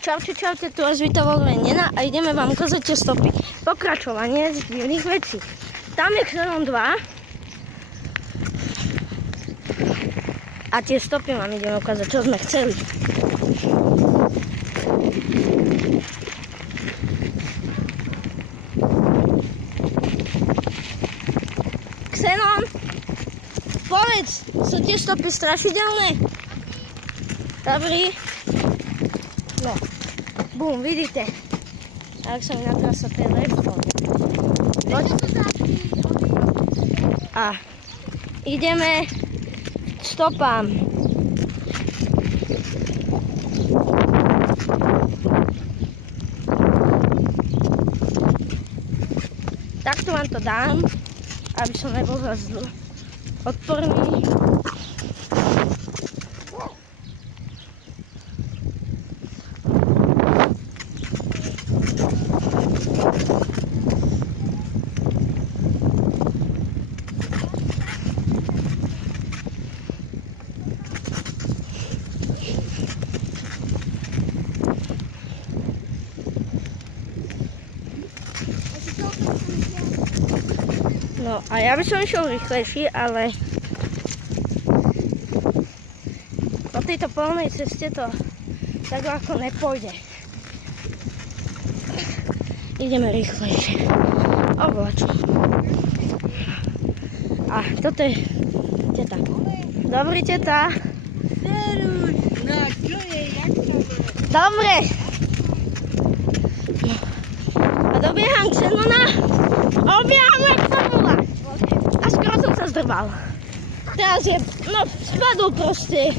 Čaute, tu vás víta Wolverine Nena a ideme vám ukázať tie stopy. Pokračovanie z divných vecí. Tam je Xenon 2 a tie stopy vám ideme ukázať, čo sme chceli. Xenon, povedz, sú tie stopy strašidelné? Dobrý. No, bum, vidíte, ak sa mi nakrásla ten lepko. A ideme k stopám. Takto vám to dám, aby som nebol zase odporný. No a ja by som išiel rýchlejší, ale po tejto polnej ceste to tak ľahko nepôjde. Ideme rýchlejšie. Oblač. A toto je teta. Dobrý, teta. Dobre. A dobieham Xenona. Obieham jak formula. A skoro som sa zdrbal. Teraz je, no spadol proste.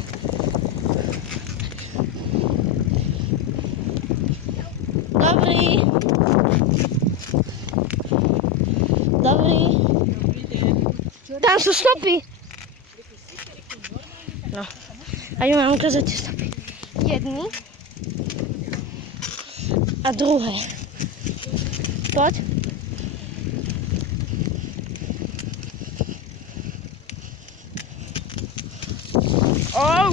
Dobrý. Tam sú stopy. No. A idem vám ukázať tie stopy. Jedny. A druhé. Poď. Oh.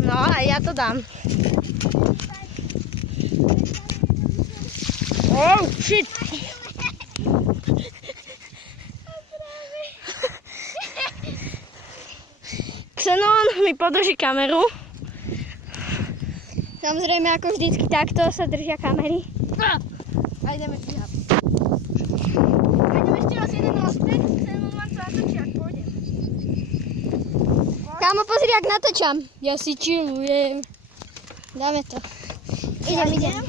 No a ja to dám. Oh, shit. Xenon mi podrží kameru. Samozrejme, ako vždycky takto sa držia kamery. A ideme ťahať. A ideme ešte raz jeden naspäť. Xenon vám to natočí, ak pôjdem. Kámo, pozri, ak natáčam. Ja si chillujem. Dáme to. Idem.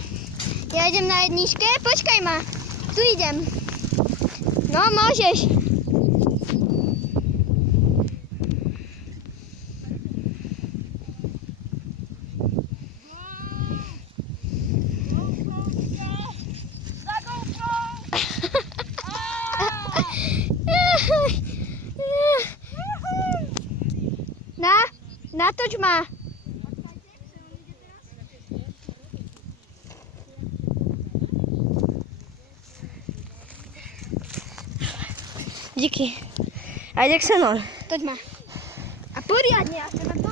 Ja idem na jedničke. Počkaj ma. Tu idem. No, môžeš. Natoč ma. Díky. A ide Xenon. Toď ma. A poriadne, ja sa na to.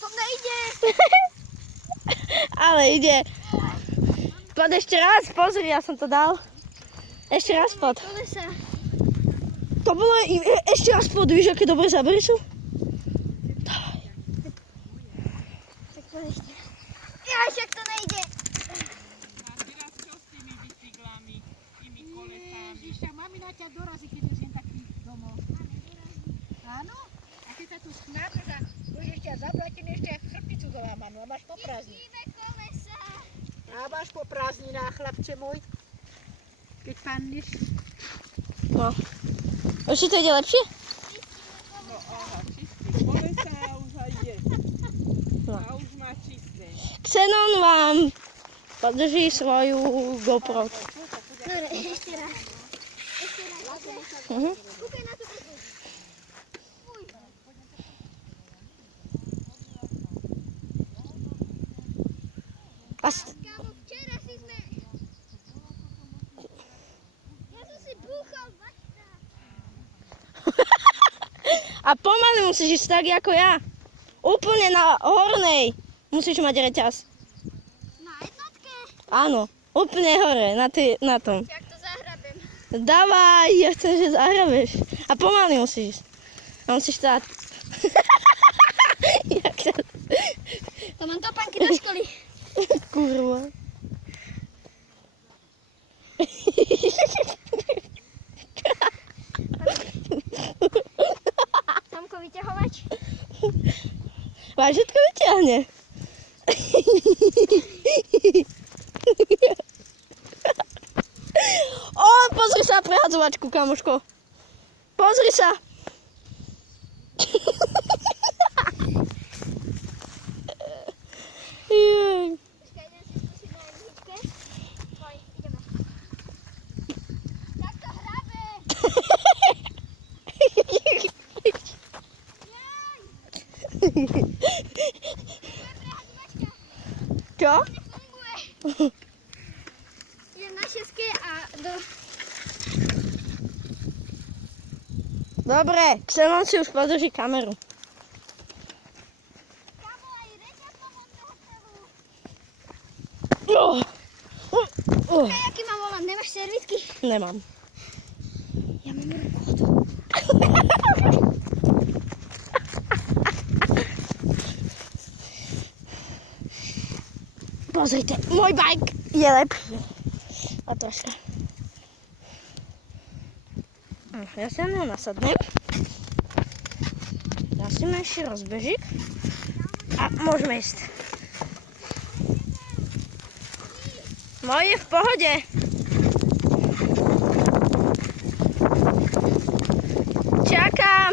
To nejde. Ale ide. Poď ešte raz, pozri, ja som to dal. Ešte raz pod. To bolo, ešte raz pod, víš, aké dobré zábery sú? Dávaj. Tak poď ešte. Ja, však to nejde. A teraz čo s tými bicyklami, tými kolesami? Ježiš, mamina ťa dorazí, keď je taký domov. Áno? A keď sa tu sknápeš a budeš ťa zablatený, ešte aj chrbticu dolámanú a máš po prázdninách. A máš po prázdninách, chlapče môj, keď padneš. No. Už si to ide lepšie? No aha, čistý. Kolesa už aj je. No. A už má čisté. Xenon vám podrží svoju GoPro. Dobre, ešte raz. Kúkaj na to. Kámo, včera si sme... Ja som si búchal vačka. A pomaly musíš ísť tak ako ja. Úplne na hornej musíš mať reťaz. Na jednotke. Áno, úplne hore, na tom. Jak to zahrabem. Dávaj, ja chcem, že zahrabeš. A pomaly musíš ísť. A musíš stáť. Jak sa... To mám topánky do školy. Kurva. Tomko, vyťahovač. Vážetko vyťahne. O, pozri sa, prehadzovačku, kamoško. Pozri sa. Jej. Počkaj, idem si skúsiť na jedničke. Poj, ideme. Tak to hrabe. Čo? Nefunguje. Idem na šeske a do... Dobre, Xenon si už podrží kameru. Kámo, aj reťaz mám od toho celu. Hej, aký mám volant? Nemáš servisky? Nemám. Ja mám ruku. Pozrite, môj bajk je lepší. A troška. Ja si na neho nasadnem. Dásime ešte rozbežík. A môžeme ísť. Moje v pohode. Čakám.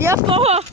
Ja v pohode.